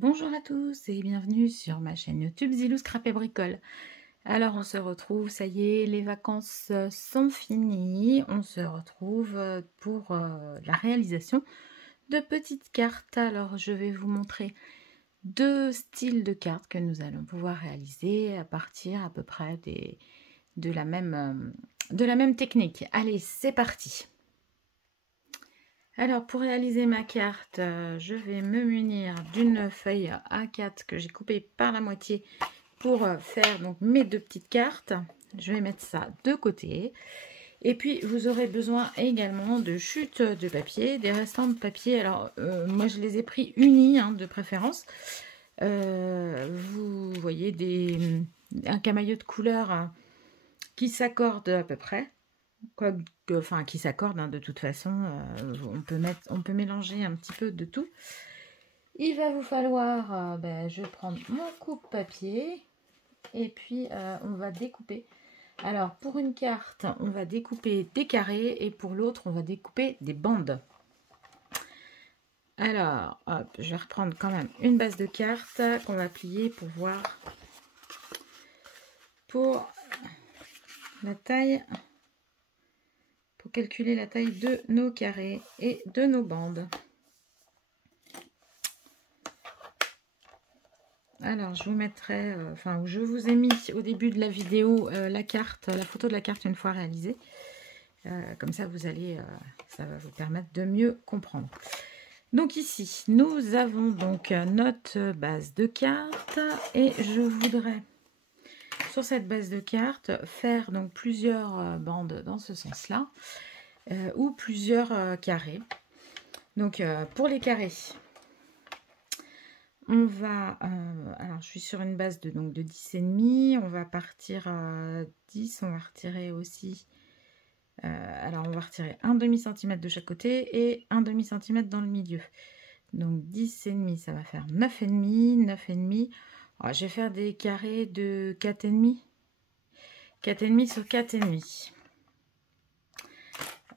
Bonjour à tous et bienvenue sur ma chaîne YouTube Zilou Scrap et Bricole. Alors on se retrouve, ça y est, les vacances sont finies. On se retrouve pour la réalisation de petites cartes. Alors je vais vous montrer deux styles de cartes que nous allons pouvoir réaliser à partir à peu près de la même technique. Allez, c'est parti! Alors pour réaliser ma carte, je vais me munir d'une feuille A4 que j'ai coupée par la moitié pour faire donc mes deux petites cartes. Je vais mettre ça de côté. Et puis vous aurez besoin également de chutes de papier, des restants de papier. Alors moi je les ai pris unis hein, de préférence. Vous voyez un camailleux de couleurs hein, qui s'accordent à peu près. Enfin qui s'accordent hein, de toute façon, on peut mélanger un petit peu de tout. Il va vous falloir, je vais prendre mon coupe-papier et puis on va découper. Alors pour une carte, on va découper des carrés et pour l'autre, on va découper des bandes. Alors, hop, je vais reprendre quand même une base de carte qu'on va plier pour voir pour la taille. Pour calculer la taille de nos carrés et de nos bandes. Alors, je vous mettrai, je vous ai mis au début de la vidéo la photo de la carte une fois réalisée. Comme ça, ça va vous permettre de mieux comprendre. Donc ici, nous avons donc notre base de carte et je voudrais sur cette base de carte faire donc plusieurs bandes dans ce sens-là. Ou plusieurs carrés. Donc pour les carrés, on va, alors je suis sur une base de 10,5, on va partir à 10, on va retirer aussi, alors on va retirer un demi-centimètre de chaque côté et un demi-centimètre dans le milieu. Donc 10,5, ça va faire 9,5, 9,5. Alors, je vais faire des carrés de 4,5, 4,5 sur 4,5.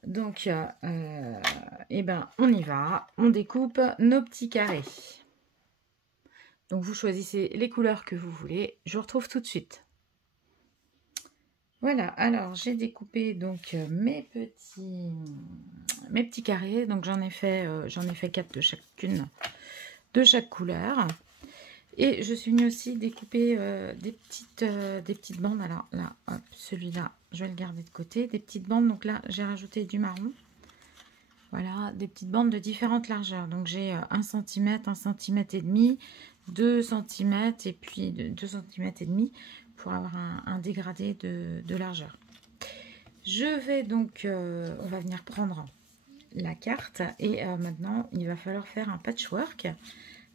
Donc, on y va. On découpe nos petits carrés. Donc, vous choisissez les couleurs que vous voulez. Je vous retrouve tout de suite. Voilà. Alors, j'ai découpé donc mes petits carrés. Donc, j'en ai fait 4 de chaque couleur. Et je suis venue aussi découper des petites bandes. Alors là, hop, celui-là, je vais le garder de côté. Des petites bandes. Donc là, j'ai rajouté du marron. Voilà, des petites bandes de différentes largeurs. Donc j'ai 1 cm, 1 cm et demi, 2 cm et puis 2 cm et demi pour avoir un dégradé de largeur. Je vais donc, on va venir prendre la carte et maintenant il va falloir faire un patchwork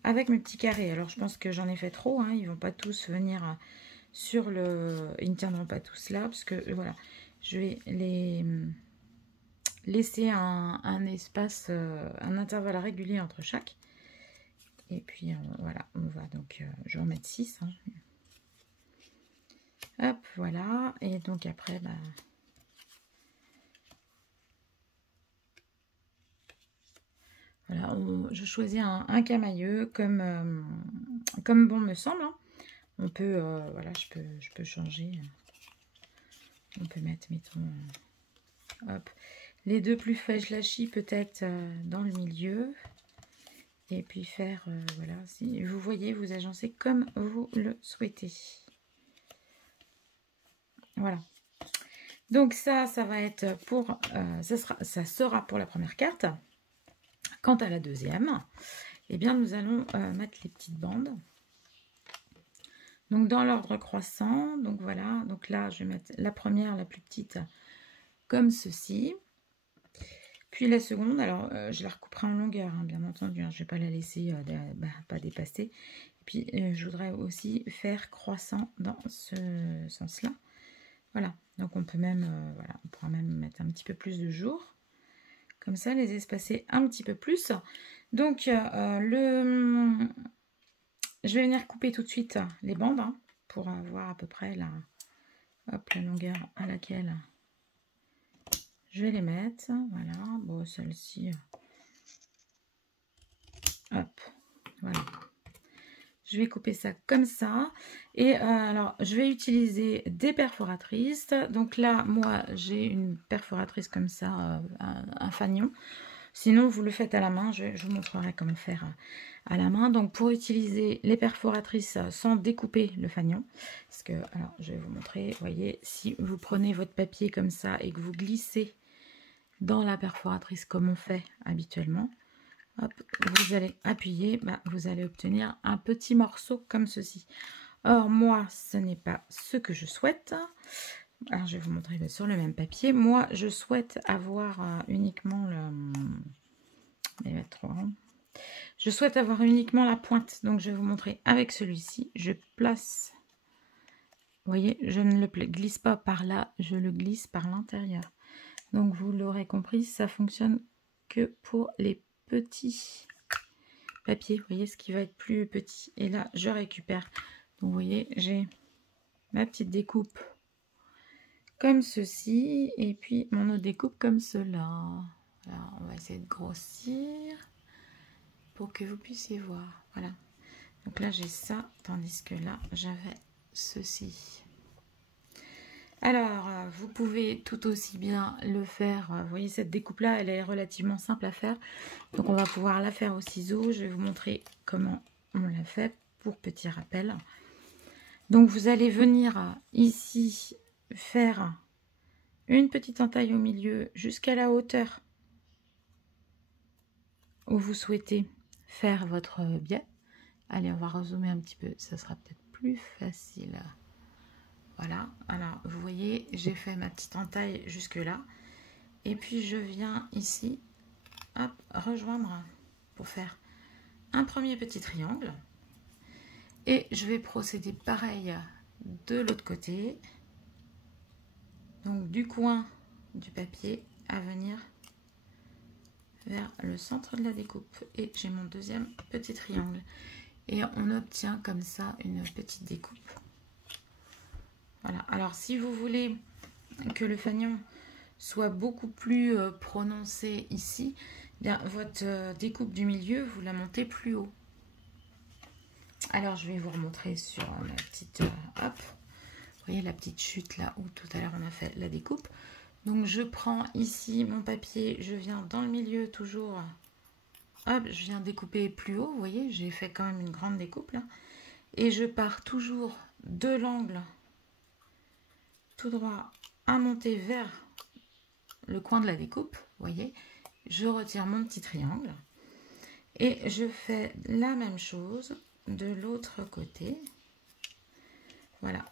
avec mes petits carrés. Alors je pense que j'en ai fait trop, hein, ils vont pas tous venir sur le... Ils ne tiendront pas tous là parce que voilà, je vais les laisser un espace, un intervalle régulier entre chaque. Et puis voilà, on va donc, je vais en mettre 6. Hein. Hop, voilà. Et donc après, voilà, je choisis un camailleux comme bon me semble. Hein. On peut, voilà, je peux changer. On peut mettre, mettons, hop, les deux plus flash-lashy peut-être dans le milieu. Et puis faire, voilà, si vous voyez, vous agencez comme vous le souhaitez. Voilà. Donc ça va être pour, ça sera pour la première carte. Quant à la deuxième, eh bien nous allons mettre les petites bandes. Donc dans l'ordre croissant, donc voilà, donc là je vais mettre la première, la plus petite, comme ceci. Puis la seconde, alors je la recouperai en longueur, hein, bien entendu, hein, je ne vais pas la laisser pas dépasser. Et puis je voudrais aussi faire croissant dans ce sens-là. Voilà, donc on peut même, voilà, on pourra même mettre un petit peu plus de jours. Comme ça, les espacer un petit peu plus. Donc je vais venir couper tout de suite les bandes hein, pour avoir à peu près la longueur à laquelle je vais les mettre. Voilà, bon, celle-ci, hop, voilà. Je vais couper ça comme ça. Et alors, je vais utiliser des perforatrices. Donc là, moi, j'ai une perforatrice comme ça, un fanion. Sinon, vous le faites à la main. Je vous montrerai comment faire à la main. Donc, pour utiliser les perforatrices sans découper le fanion, parce que, alors, je vais vous montrer. Vous voyez, si vous prenez votre papier comme ça et que vous glissez dans la perforatrice comme on fait habituellement, hop, vous allez appuyer, vous allez obtenir un petit morceau comme ceci. Or, moi, ce n'est pas ce que je souhaite. Alors, je vais vous montrer sur le même papier. Moi, je souhaite avoir uniquement le... Il va être trop grand. Je souhaite avoir uniquement la pointe. Donc, je vais vous montrer avec celui-ci. Je place... Vous voyez, je ne le glisse pas par là, je le glisse par l'intérieur. Donc, vous l'aurez compris, ça fonctionne que pour les petits papiers. Vous voyez, ce qui va être plus petit. Et là, je récupère. Donc, vous voyez, j'ai ma petite découpe comme ceci. Et puis, mon autre découpe comme cela. Alors, on va essayer de grossir pour que vous puissiez voir. Voilà. Donc là, j'ai ça, tandis que là, j'avais ceci. Alors, vous pouvez tout aussi bien le faire. Vous voyez, cette découpe-là, elle est relativement simple à faire. Donc, on va pouvoir la faire au ciseau. Je vais vous montrer comment on la fait pour petit rappel. Donc, vous allez venir ici faire une petite entaille au milieu jusqu'à la hauteur où vous souhaitez faire votre biais. Allez, on va rezoomer un petit peu. Ça sera peut-être plus facile. Voilà, alors vous voyez, j'ai fait ma petite entaille jusque là. Et puis je viens ici, hop, rejoindre pour faire un premier petit triangle. Et je vais procéder pareil de l'autre côté. Donc du coin du papier à venir vers le centre de la découpe. Et j'ai mon deuxième petit triangle. Et on obtient comme ça une petite découpe. Voilà, alors si vous voulez que le fanion soit beaucoup plus prononcé ici, bien, votre découpe du milieu, vous la montez plus haut. Alors je vais vous remontrer sur ma petite... hop, vous voyez la petite chute là où tout à l'heure on a fait la découpe. Donc je prends ici mon papier, je viens dans le milieu toujours, hop, je viens découper plus haut, vous voyez, j'ai fait quand même une grande découpe là. Et je pars toujours de l'angle tout droit à monter vers le coin de la découpe, vous voyez, je retire mon petit triangle et je fais la même chose de l'autre côté. Voilà,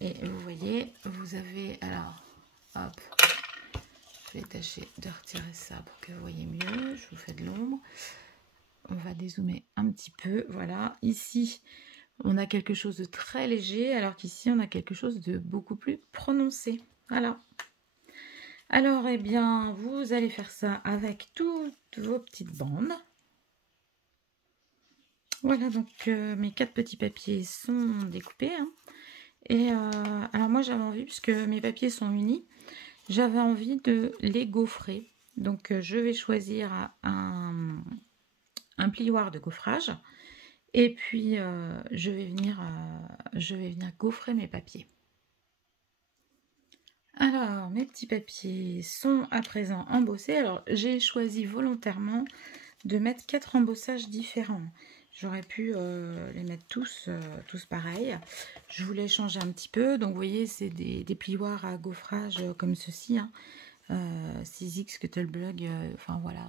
et vous voyez, vous avez, alors, hop, je vais tâcher de retirer ça pour que vous voyez mieux, je vous fais de l'ombre. On va dézoomer un petit peu, voilà, ici, on a quelque chose de très léger, alors qu'ici, on a quelque chose de beaucoup plus prononcé. Voilà. Alors, eh bien, vous allez faire ça avec toutes vos petites bandes. Voilà, donc mes 4 petits papiers sont découpés. Hein. Et alors moi, j'avais envie, puisque mes papiers sont unis, j'avais envie de les gaufrer. Donc, je vais choisir un plioir de gaufrage. Et puis, je vais venir gaufrer mes papiers. Alors, mes petits papiers sont à présent embossés. Alors, j'ai choisi volontairement de mettre 4 embossages différents. J'aurais pu les mettre tous pareils. Je voulais changer un petit peu. Donc, vous voyez, c'est des plioirs à gaufrage comme ceci. Hein. 6X Cuttlebug. Enfin, voilà.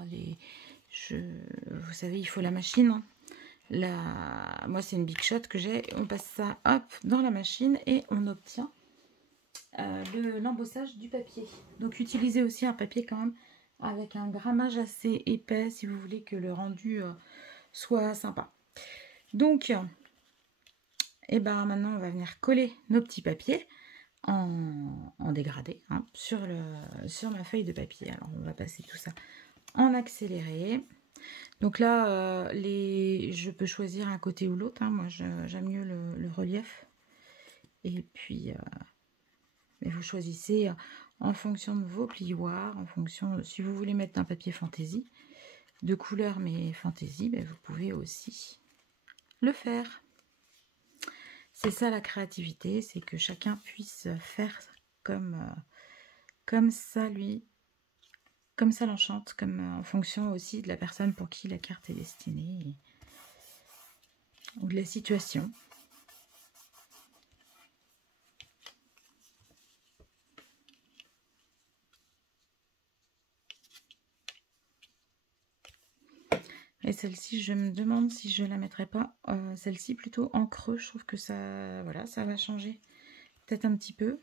Vous savez, il faut la machine. Hein. Moi, c'est une Big Shot que j'ai. On passe ça, hop, dans la machine et on obtient l'embossage du papier. Donc, utilisez aussi un papier quand même avec un grammage assez épais si vous voulez que le rendu soit sympa. Donc, et ben maintenant, on va venir coller nos petits papiers en dégradé hein, sur ma feuille de papier. Alors, on va passer tout ça en accéléré. Donc là, je peux choisir un côté ou l'autre. Hein. Moi, j'aime mieux le relief. Et puis, mais vous choisissez en fonction de vos plioirs, en fonction, si vous voulez mettre un papier fantaisie, de couleur mais fantaisie, ben vous pouvez aussi le faire. C'est ça la créativité, c'est que chacun puisse faire comme ça comme ça l'enchante, comme en fonction aussi de la personne pour qui la carte est destinée ou de la situation. Et celle-ci, je me demande si je la mettrai pas, celle-ci plutôt en creux. Je trouve que ça, voilà, ça va changer peut-être un petit peu.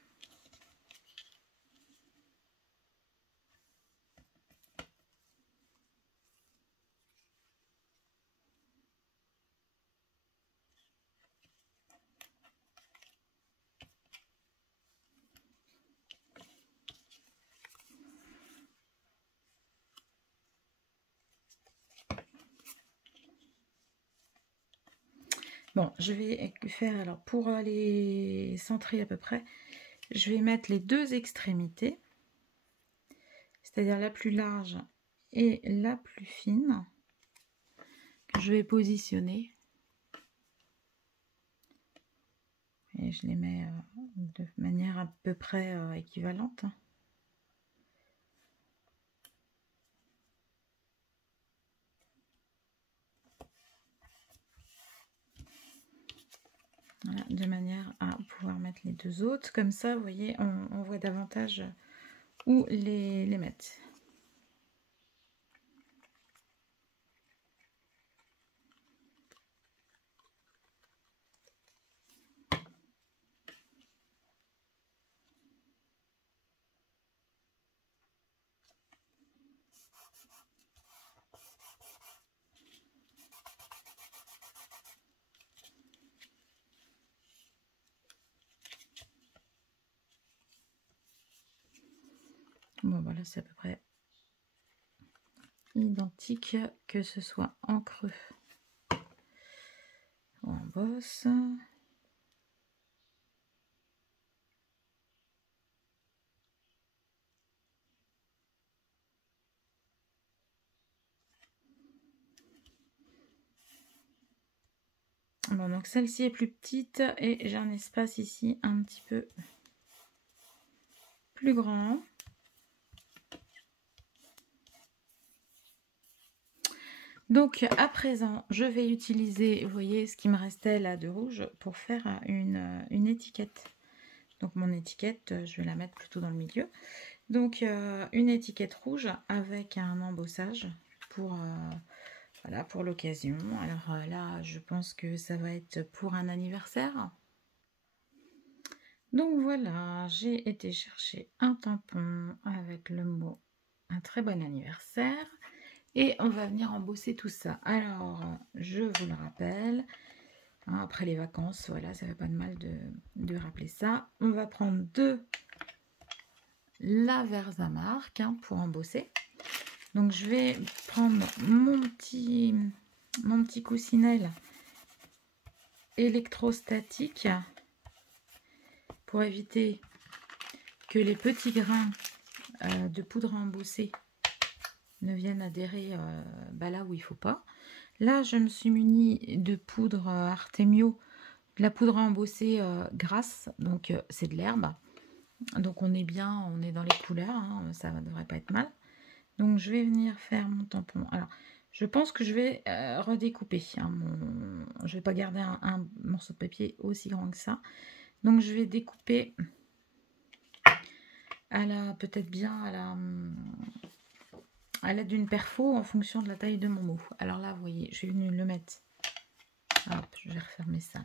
Bon, je vais faire, alors pour les centrer à peu près, je vais mettre les deux extrémités, c'est-à-dire la plus large et la plus fine, que je vais positionner. Et je les mets de manière à peu près équivalente. Voilà, de manière à pouvoir mettre les deux autres. Comme ça, vous voyez, on voit davantage où les mettre. Bon, voilà, c'est à peu près identique, que ce soit en creux ou en bosse. Bon, donc celle-ci est plus petite et j'ai un espace ici un petit peu plus grand. Donc à présent, je vais utiliser, vous voyez, ce qui me restait là de rouge pour faire une étiquette. Donc mon étiquette, je vais la mettre plutôt dans le milieu. Donc une étiquette rouge avec un embossage pour, voilà, pour l'occasion. Alors là, je pense que ça va être pour un anniversaire. Donc voilà, j'ai été chercher un tampon avec le mot « Un très bon anniversaire ». Et on va venir embosser tout ça. Alors, je vous le rappelle, hein, après les vacances, voilà, ça fait pas de mal de rappeler ça. On va prendre de la Versamark pour embosser. Donc, je vais prendre mon petit coussinel électrostatique pour éviter que les petits grains de poudre à embosser ne viennent adhérer là où il faut pas. Là, je me suis munie de poudre Artemio, de la poudre à embosser grasse, donc c'est de l'herbe. Donc on est bien, on est dans les couleurs, hein, ça ne devrait pas être mal. Donc je vais venir faire mon tampon. Alors, je pense que je vais redécouper. Hein, je vais pas garder un morceau de papier aussi grand que ça. Donc je vais découper à la, peut-être bien à l'aide d'une perfo en fonction de la taille de mon mot. Alors là, vous voyez, je suis venue le mettre. Hop, je vais refermer ça.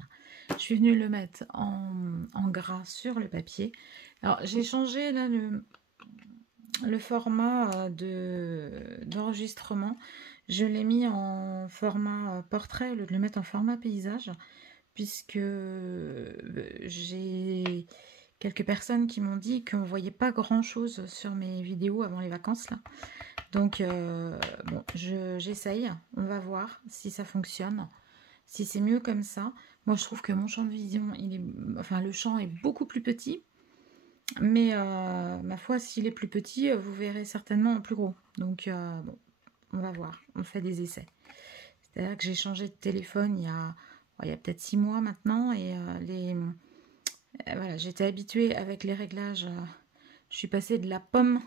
Je suis venue le mettre en gras sur le papier. Alors, j'ai changé là le format d'enregistrement. Je l'ai mis en format portrait au lieu de le mettre en format paysage, puisque j'ai quelques personnes qui m'ont dit qu'on ne voyait pas grand-chose sur mes vidéos avant les vacances là. Donc, bon, j'essaye. On va voir si ça fonctionne, si c'est mieux comme ça. Moi, je trouve que mon champ de vision, le champ est beaucoup plus petit. Mais, ma foi, s'il est plus petit, vous verrez certainement en plus gros. Donc, bon, on va voir. On fait des essais. C'est-à-dire que j'ai changé de téléphone il y a il y a peut-être 6 mois maintenant, et voilà, j'étais habituée avec les réglages. Je suis passée de la pomme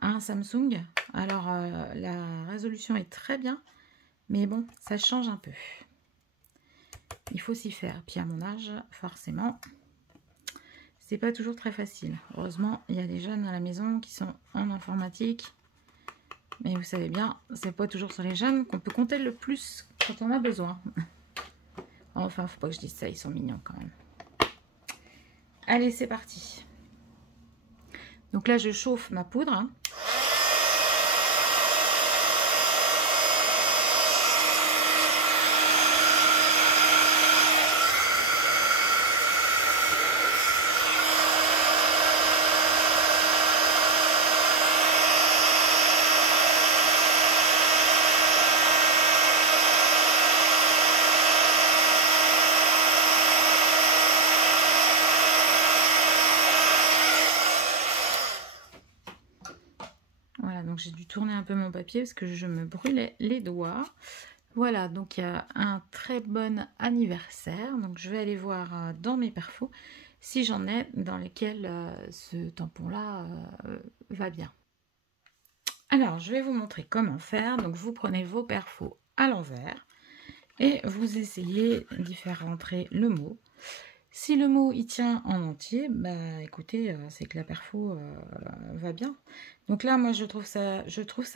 à un Samsung. Alors la résolution est très bien, mais bon, ça change un peu. Il faut s'y faire. Puis à mon âge, forcément, c'est pas toujours très facile. Heureusement, il y a des jeunes à la maison qui sont en informatique. Mais vous savez bien, c'est pas toujours sur les jeunes qu'on peut compter le plus quand on a besoin. Enfin, faut pas que je dise ça, ils sont mignons quand même. Allez, c'est parti. Donc là, je chauffe ma poudre. Hein. J'ai dû tourner un peu mon papier parce que je me brûlais les doigts. Voilà, donc il y a un très bon anniversaire. Donc je vais aller voir dans mes perfos si j'en ai dans lesquels ce tampon-là va bien. Alors, je vais vous montrer comment faire. Donc vous prenez vos perfos à l'envers et vous essayez d'y faire rentrer le mot. Si le mot il tient en entier, bah écoutez, c'est que la perfo va bien. Donc là, moi je trouve ça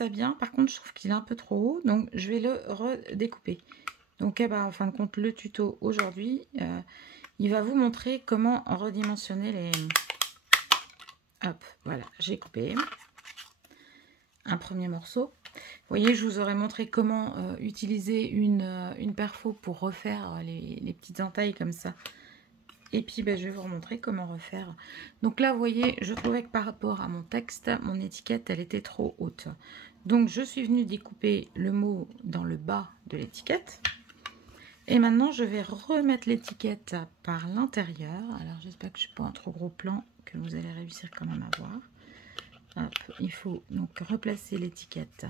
bien. Par contre, je trouve qu'il est un peu trop haut, donc je vais le redécouper. Donc en fin de compte, le tuto aujourd'hui, il va vous montrer comment redimensionner les... Hop, voilà, j'ai coupé un premier morceau. Vous voyez, je vous aurais montré comment utiliser une perfo pour refaire les petites entailles comme ça. Et puis, je vais vous remontrer comment refaire. Donc là, vous voyez, je trouvais que par rapport à mon texte, mon étiquette, elle était trop haute. Donc, je suis venue découper le mot dans le bas de l'étiquette. Et maintenant, je vais remettre l'étiquette par l'intérieur. Alors, j'espère que je n'ai pas un trop gros plan que vous allez réussir quand même à voir. Hop, il faut donc replacer l'étiquette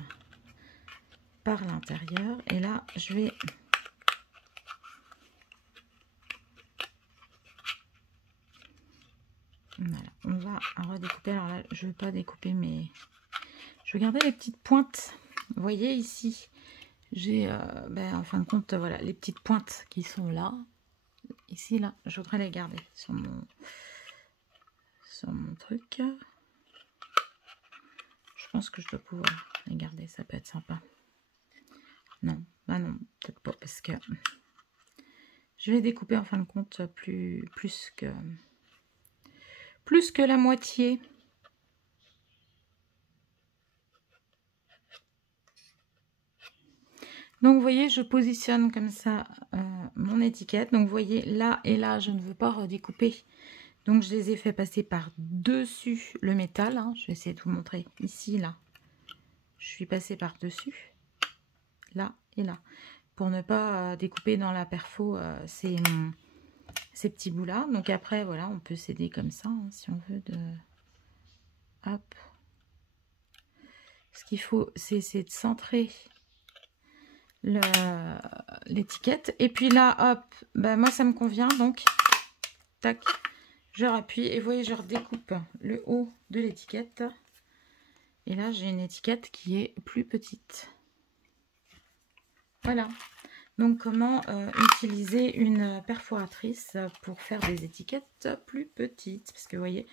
par l'intérieur. Et là, je vais... Voilà, on va redécouper. Alors là, je ne vais pas découper, mais je vais garder les petites pointes. Vous voyez ici, j'ai, en fin de compte, voilà, les petites pointes qui sont là. Ici, là, je voudrais les garder sur mon truc. Je pense que je dois pouvoir les garder, ça peut être sympa. Non, non, peut-être pas, parce que je vais découper en fin de compte plus que la moitié. Donc vous voyez, je positionne comme ça mon étiquette. Donc vous voyez, là et là, je ne veux pas redécouper. Donc je les ai fait passer par dessus le métal. Hein. Je vais essayer de vous montrer ici, là. Je suis passée par dessus, là et là, pour ne pas découper dans la perfo ces petits bouts là. Donc après, voilà, on peut s'aider comme ça, hein, si on veut de... Hop. Ce qu'il faut, c'est essayer de centrer l'étiquette. Et puis là, hop, moi ça me convient, donc, tac, je rappuie. Et vous voyez, je redécoupe le haut de l'étiquette. Et là, j'ai une étiquette qui est plus petite. Voilà. Donc, comment utiliser une perforatrice pour faire des étiquettes plus petites. Parce que vous voyez,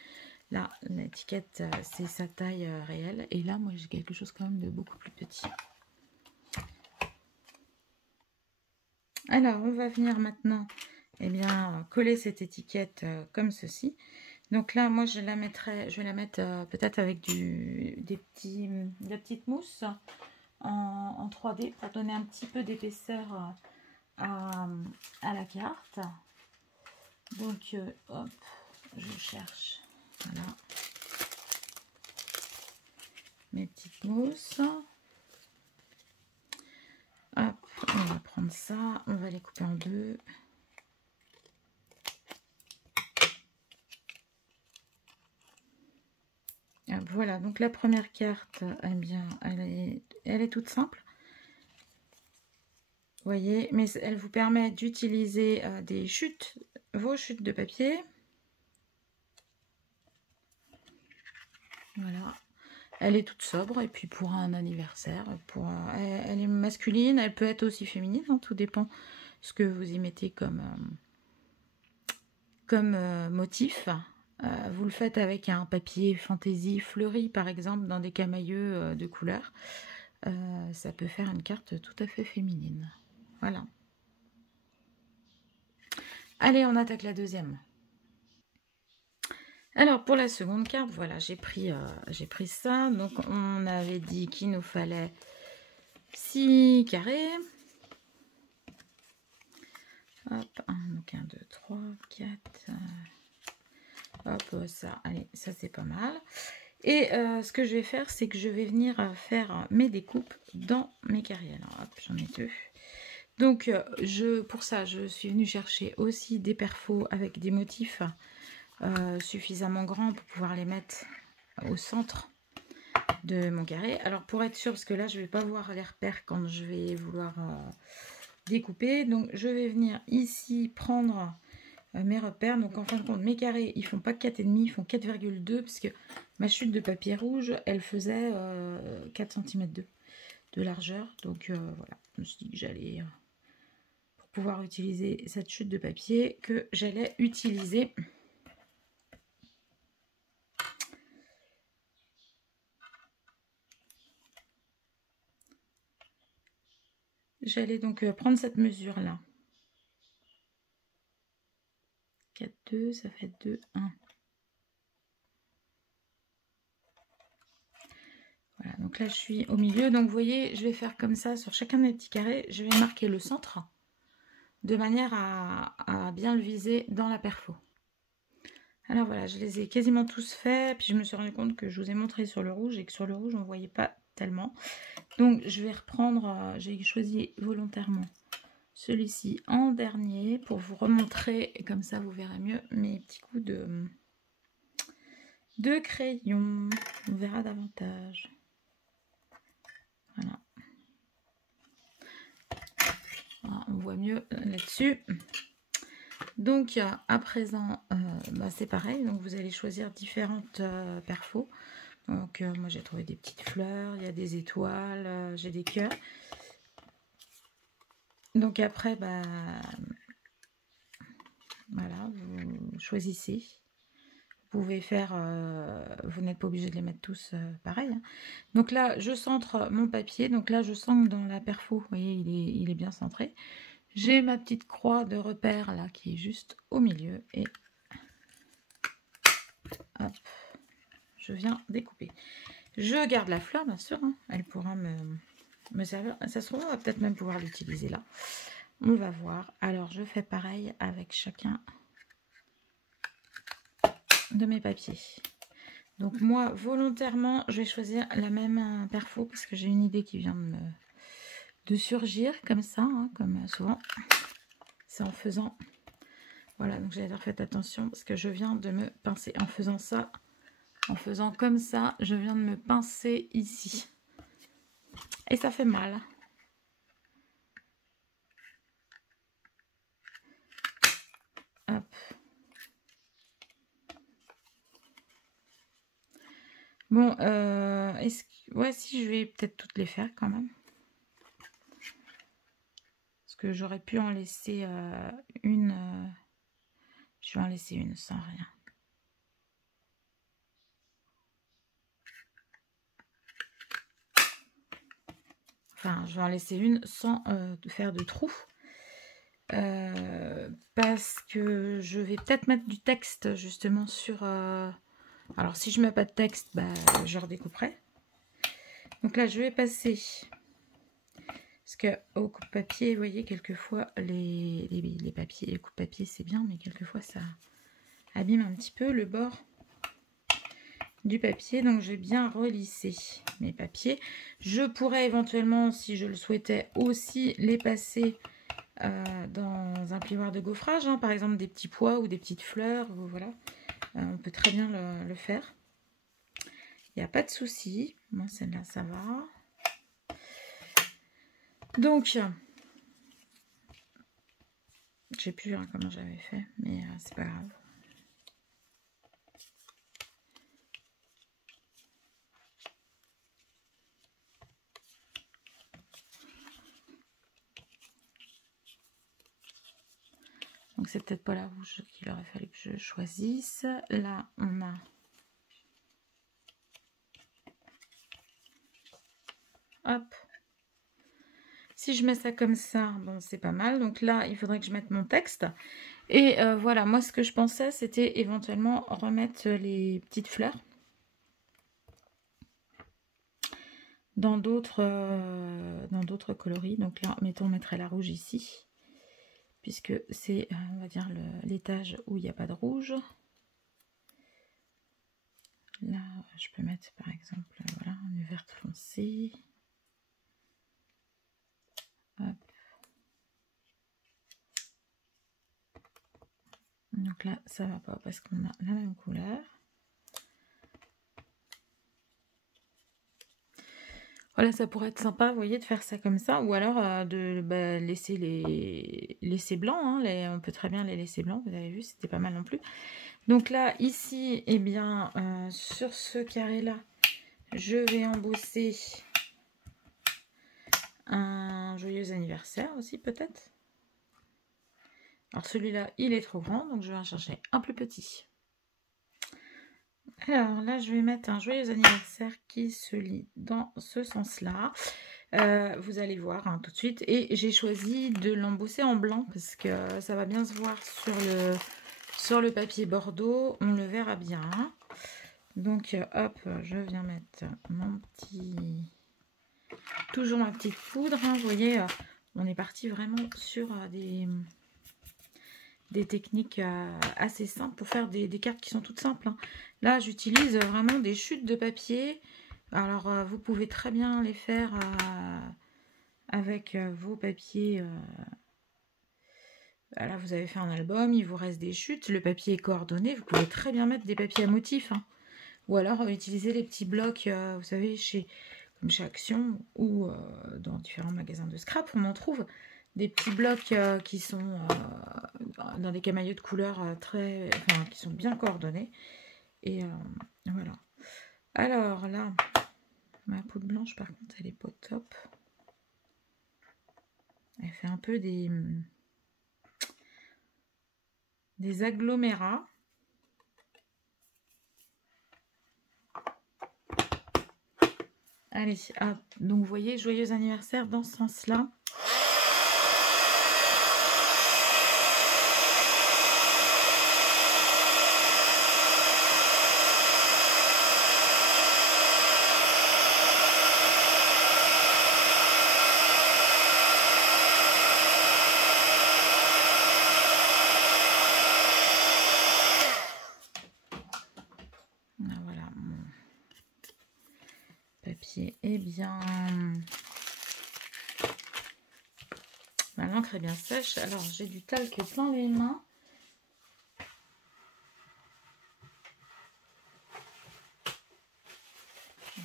là, l'étiquette, c'est sa taille réelle. Et là, moi, j'ai quelque chose quand même de beaucoup plus petit. Alors, on va venir maintenant, coller cette étiquette comme ceci. Donc là, moi, je vais la mettre peut-être avec de la petite mousse en 3D pour donner un petit peu d'épaisseur à la carte. Donc, hop, je cherche, voilà, mes petites mousses. Hop, on va prendre ça, on va les couper en deux. Voilà, donc la première carte, elle est toute simple. voyez, mais elle vous permet d'utiliser vos chutes de papier. Voilà. Elle est toute sobre, et puis pour un anniversaire, elle est masculine, elle peut être aussi féminine, hein, tout dépend ce que vous y mettez comme motif. Vous le faites avec un papier fantaisie fleuri, par exemple, dans des camailleux de couleur. Ça peut faire une carte tout à fait féminine. Voilà. Allez, on attaque la deuxième. Alors, pour la seconde carte, voilà, j'ai pris ça. Donc, on avait dit qu'il nous fallait 6 carrés. Hop, 1, donc 1, 2, 3, 4. Hop, ça, allez, ça c'est pas mal. Et ce que je vais faire, c'est que je vais venir faire mes découpes dans mes carrés. Alors, hop, j'en ai 2. Donc, pour ça, je suis venue chercher aussi des perfos avec des motifs suffisamment grands pour pouvoir les mettre au centre de mon carré. Alors, pour être sûr, parce que là, je ne vais pas voir les repères quand je vais vouloir découper. Donc, je vais venir ici prendre mes repères. Donc, en fin de compte, mes carrés, ils font pas 4,5, ils font 4,2 parce que ma chute de papier rouge, elle faisait 4 cm de largeur. Donc, voilà, je me suis dit que j'allais... pour pouvoir utiliser cette chute de papier, que j'allais utiliser donc prendre cette mesure là. 4, 2, ça fait 2, 1. Voilà, donc là je suis au milieu. Donc vous voyez, je vais faire comme ça sur chacun des petits carrés. Je vais marquer le centre de manière à bien le viser dans la perfo. Alors voilà, je les ai quasiment tous faits. Puis je me suis rendu compte que je vous ai montré sur le rouge et que sur le rouge on ne voyait pas tellement. Donc je vais reprendre, j'ai choisi volontairement celui-ci en dernier pour vous remontrer, et comme ça vous verrez mieux mes petits coups de crayon. On verra davantage. Voilà. Voilà, on voit mieux là-dessus. Donc à présent, c'est pareil. Donc vous allez choisir différentes perfos. Donc moi j'ai trouvé des petites fleurs, il y a des étoiles, j'ai des cœurs. Donc après, voilà, vous choisissez. Vous pouvez faire, vous n'êtes pas obligé de les mettre tous pareil. Hein. Donc là, je centre mon papier. Donc là, je sens que dans la perfo, vous voyez, il est bien centré. J'ai ma petite croix de repère là qui est juste au milieu. Et hop, je viens découper. Je garde la fleur, bien sûr. Hein. Elle pourra me servir. Ça se trouve, on va peut-être même pouvoir l'utiliser là. On va voir. Alors, je fais pareil avec chacun de mes papiers. Donc moi, volontairement, je vais choisir la même perfo parce que j'ai une idée qui vient de surgir comme ça, hein, comme souvent. C'est en faisant... Voilà, donc j'allais dire faites attention parce que je viens de me pincer. En faisant ça, en faisant comme ça, je viens de me pincer ici. Et ça fait mal. Hop. Bon, ouais, si je vais peut-être toutes les faire quand même. Parce que j'aurais pu en laisser une. Je vais en laisser une sans rien. Enfin, je vais en laisser une sans faire de trous. Parce que je vais peut-être mettre du texte justement sur... Alors, si je mets pas de texte, je redécouperai. Donc là, je vais passer... Parce que au coupe-papier, vous voyez, quelquefois, les papiers, les coupe-papier, c'est bien, mais quelquefois, ça abîme un petit peu le bord du papier. Donc, je vais bien relisser mes papiers. Je pourrais éventuellement, si je le souhaitais, aussi les passer dans un plioir de gaufrage. Hein, par exemple, des petits pois ou des petites fleurs. Voilà. On peut très bien le faire. Il n'y a pas de souci. Moi, celle-là, ça va. Donc, Je sais plus hein, comment j'avais fait, mais c'est pas grave. Donc c'est peut-être pas la rouge qu'il aurait fallu que je choisisse. Là, on a... Hop. Si je mets ça comme ça, bon, c'est pas mal. Donc là, il faudrait que je mette mon texte. Et voilà, moi, ce que je pensais, c'était éventuellement remettre les petites fleurs dans d'autres coloris. Donc là, mettons, on mettrait la rouge ici, puisque c'est, on va dire, l'étage où il n'y a pas de rouge. Là, je peux mettre, par exemple, voilà, une verte foncée. Hop. Donc là, ça va pas parce qu'on a la même couleur. Voilà, ça pourrait être sympa, vous voyez, de faire ça comme ça. Ou alors de laisser laisser blancs. Hein, on peut très bien les laisser blancs, vous avez vu, c'était pas mal non plus. Donc là, ici, eh bien, sur ce carré-là, je vais embosser un joyeux anniversaire aussi, peut-être. Alors celui-là, il est trop grand, donc je vais en chercher un plus petit. Alors là, je vais mettre un joyeux anniversaire qui se lit dans ce sens-là. Vous allez voir hein, tout de suite. Et j'ai choisi de l'embosser en blanc parce que ça va bien se voir sur le papier bordeaux. On le verra bien. Donc hop, je viens mettre mon petit... Toujours ma petite poudre. Hein, vous voyez, on est parti vraiment sur des techniques assez simples pour faire des cartes qui sont toutes simples. Hein. Là, j'utilise vraiment des chutes de papier. Alors, vous pouvez très bien les faire avec vos papiers. Là, vous avez fait un album, il vous reste des chutes. Le papier est coordonné. Vous pouvez très bien mettre des papiers à motifs. Hein. Ou alors, utiliser les petits blocs, vous savez, comme chez Action ou dans différents magasins de scrap, on en trouve des petits blocs qui sont dans des camaïeux de couleurs qui sont bien coordonnés. Et voilà. Alors là, ma poudre blanche, par contre, elle est pas top. Elle fait un peu des agglomérats. Allez, hop. Donc vous voyez, joyeux anniversaire dans ce sens-là. Voilà, mon papier est bien... L'encre est bien sèche. Alors, j'ai du talc plein les mains.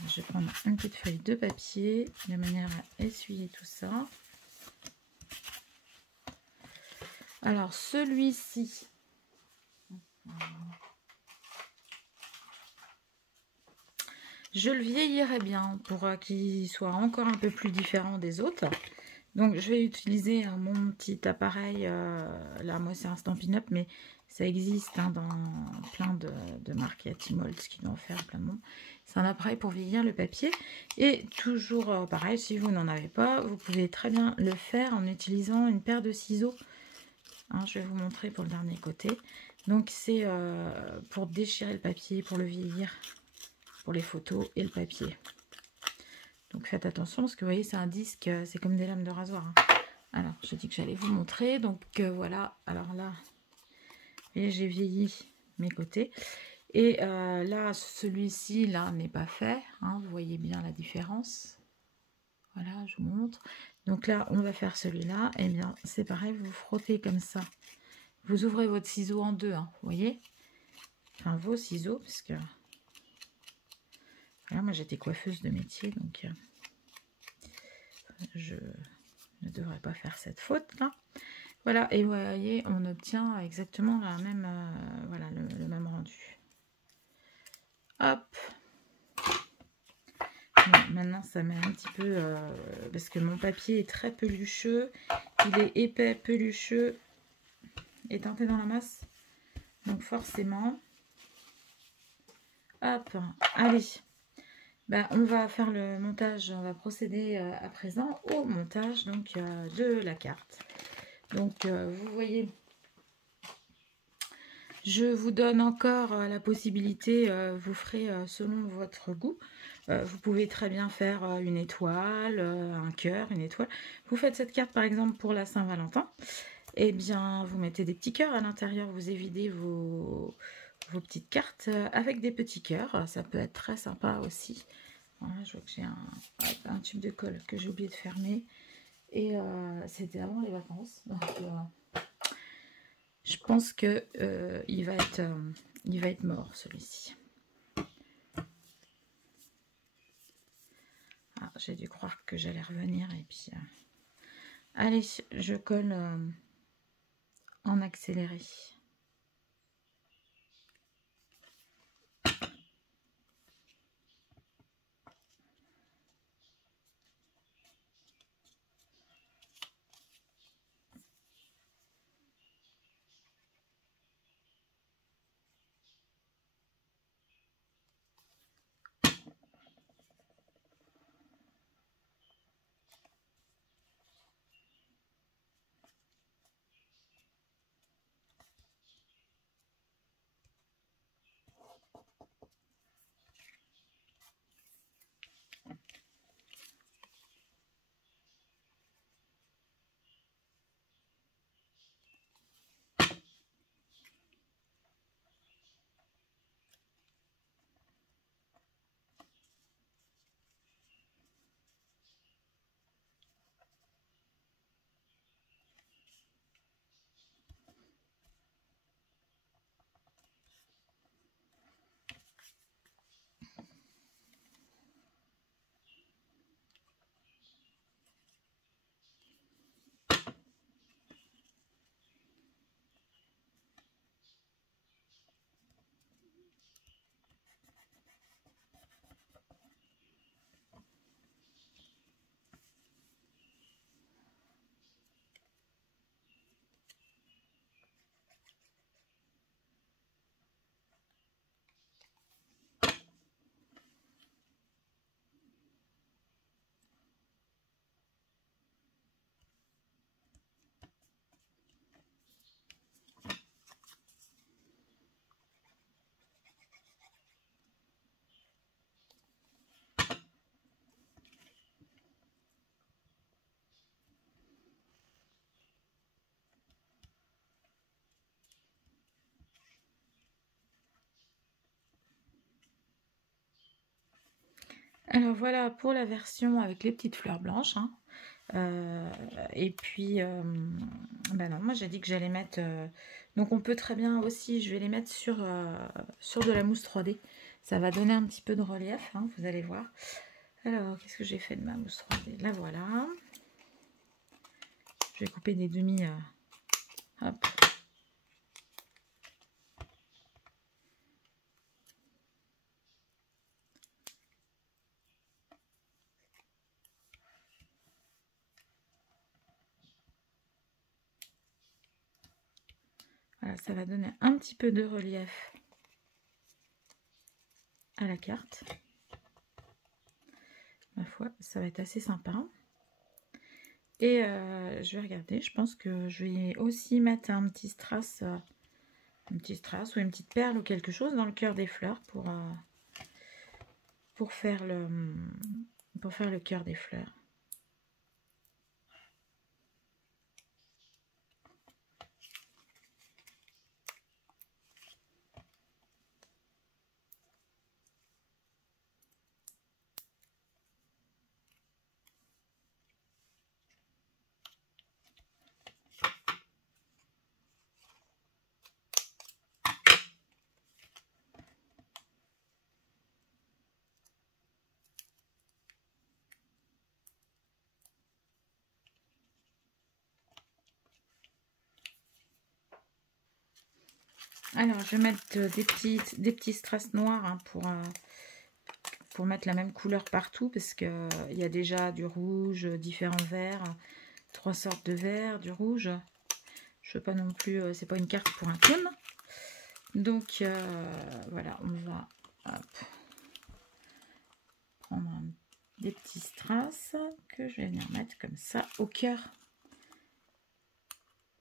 Je vais prendre une petite feuille de papier de manière à essuyer tout ça. Alors, celui-ci... Je le vieillirai bien pour qu'il soit encore un peu plus différent des autres. Donc, je vais utiliser mon petit appareil. Là, moi, c'est un Stampin' Up, mais ça existe hein, dans plein de marques. Il y a Tmoltz qui doit en faire plein de monde. C'est un appareil pour vieillir le papier. Et toujours pareil, si vous n'en avez pas, vous pouvez très bien le faire en utilisant une paire de ciseaux. Hein, je vais vous montrer pour le dernier côté. Donc, c'est pour déchirer le papier, pour le vieillir, pour les photos et le papier. Donc faites attention parce que vous voyez c'est un disque, c'est comme des lames de rasoir. Hein. Alors j'ai dit que j'allais vous montrer, donc voilà, alors là, et j'ai vieilli mes côtés. Et là, celui-ci là n'est pas fait, hein, vous voyez bien la différence. Voilà, je vous montre. Donc là, on va faire celui-là, et bien c'est pareil, vous frottez comme ça. Vous ouvrez votre ciseau en deux, hein, vous voyez. Enfin vos ciseaux, parce que... Voilà, moi j'étais coiffeuse de métier, donc je ne devrais pas faire cette faute là. Voilà, et vous voyez, on obtient exactement la même, voilà, le même rendu. Hop. Bon, maintenant, ça met un petit peu, parce que mon papier est très pelucheux. Il est épais, pelucheux et teinté dans la masse. Donc forcément, hop, allez. Ben, on va faire le montage, on va procéder à présent au montage donc, de la carte. Donc, vous voyez, je vous donne encore la possibilité, vous ferez selon votre goût. Vous pouvez très bien faire une étoile, un cœur, une étoile. Vous faites cette carte par exemple pour la Saint-Valentin. Eh bien, vous mettez des petits cœurs à l'intérieur, vous évidez vos petites cartes avec des petits cœurs. Ça peut être très sympa aussi. Voilà, je vois que j'ai un tube de colle que j'ai oublié de fermer. Et c'était avant les vacances. Donc, je pense que il va être mort celui-ci. Ah, j'ai dû croire que j'allais revenir et puis allez, je colle en accéléré. Alors voilà pour la version avec les petites fleurs blanches. Hein. Et puis, ben non, moi j'ai dit que j'allais mettre... donc on peut très bien aussi, je vais les mettre sur de la mousse 3D. Ça va donner un petit peu de relief, hein, vous allez voir. Alors, qu'est-ce que j'ai fait de ma mousse 3D? La voilà. Je vais couper des demi... hop. Voilà, ça va donner un petit peu de relief à la carte. Ma foi, ça va être assez sympa. Et je vais regarder, je pense que je vais aussi mettre un petit strass ou une petite perle ou quelque chose dans le cœur des fleurs pour faire le cœur des fleurs. Alors, je vais mettre des petits strass noirs hein, pour mettre la même couleur partout, parce qu'il y a déjà du rouge, différents verts, 3 sortes de verts, du rouge. Je veux pas non plus, c'est pas une carte pour un clown. Donc, voilà, on va prendre des petits strass que je vais venir mettre comme ça au cœur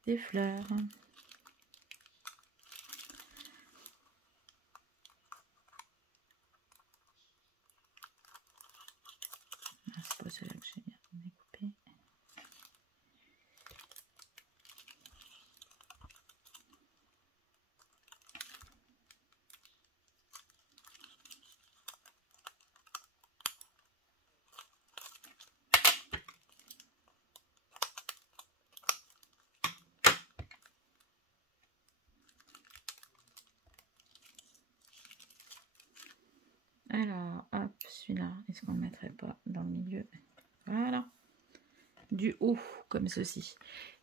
des fleurs. C'est pas celle-là que j'ai bien découpé. Alors, hop, celui-là, est-ce qu'on ne le mettrait pas dans le milieu? Voilà, du haut, comme ceci.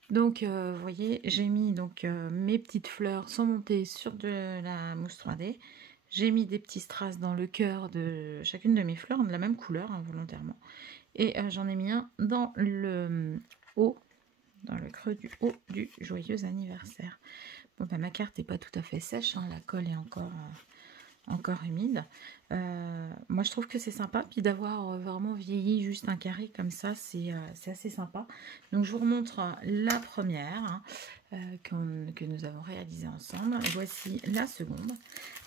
Donc, vous voyez, j'ai mis donc mes petites fleurs sont montées sur de la mousse 3D. J'ai mis des petits strass dans le cœur de chacune de mes fleurs, de la même couleur, hein, volontairement. Et j'en ai mis un dans le haut, dans le creux du haut du joyeux anniversaire. Bon, bah, ma carte n'est pas tout à fait sèche, hein, la colle est encore humide. Moi je trouve que c'est sympa, puis d'avoir vraiment vieilli juste un carré comme ça, c'est assez sympa. Donc je vous remontre la première que nous avons réalisée ensemble. Voici la seconde.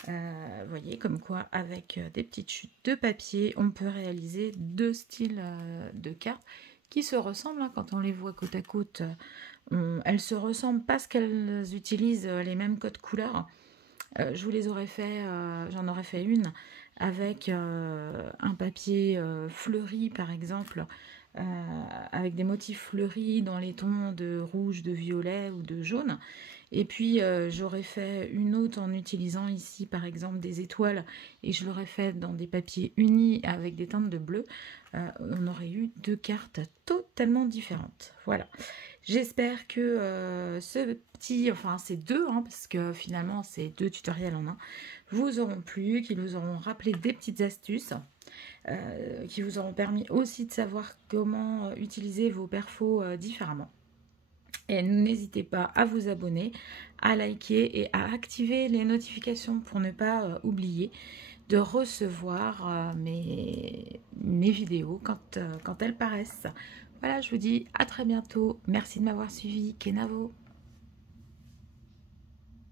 Vous voyez comme quoi avec des petites chutes de papier on peut réaliser deux styles de cartes qui se ressemblent hein, quand on les voit côte à côte. Elles se ressemblent parce qu'elles utilisent les mêmes codes couleurs. Je vous les aurais fait, j'en aurais fait une avec un papier fleuri par exemple, avec des motifs fleuris dans les tons de rouge, de violet ou de jaune. Et puis j'aurais fait une autre en utilisant ici par exemple des étoiles et je l'aurais fait dans des papiers unis avec des teintes de bleu. On aurait eu deux cartes totalement différentes. Voilà. J'espère que ce petit, enfin ces deux, hein, parce que finalement c'est deux tutoriels en un, vous auront plu, qu'ils vous auront rappelé des petites astuces, qui vous auront permis aussi de savoir comment utiliser vos perfos différemment. Et n'hésitez pas à vous abonner, à liker et à activer les notifications pour ne pas oublier de recevoir mes vidéos quand elles paraissent. Voilà, je vous dis à très bientôt. Merci de m'avoir suivi. Kenavo.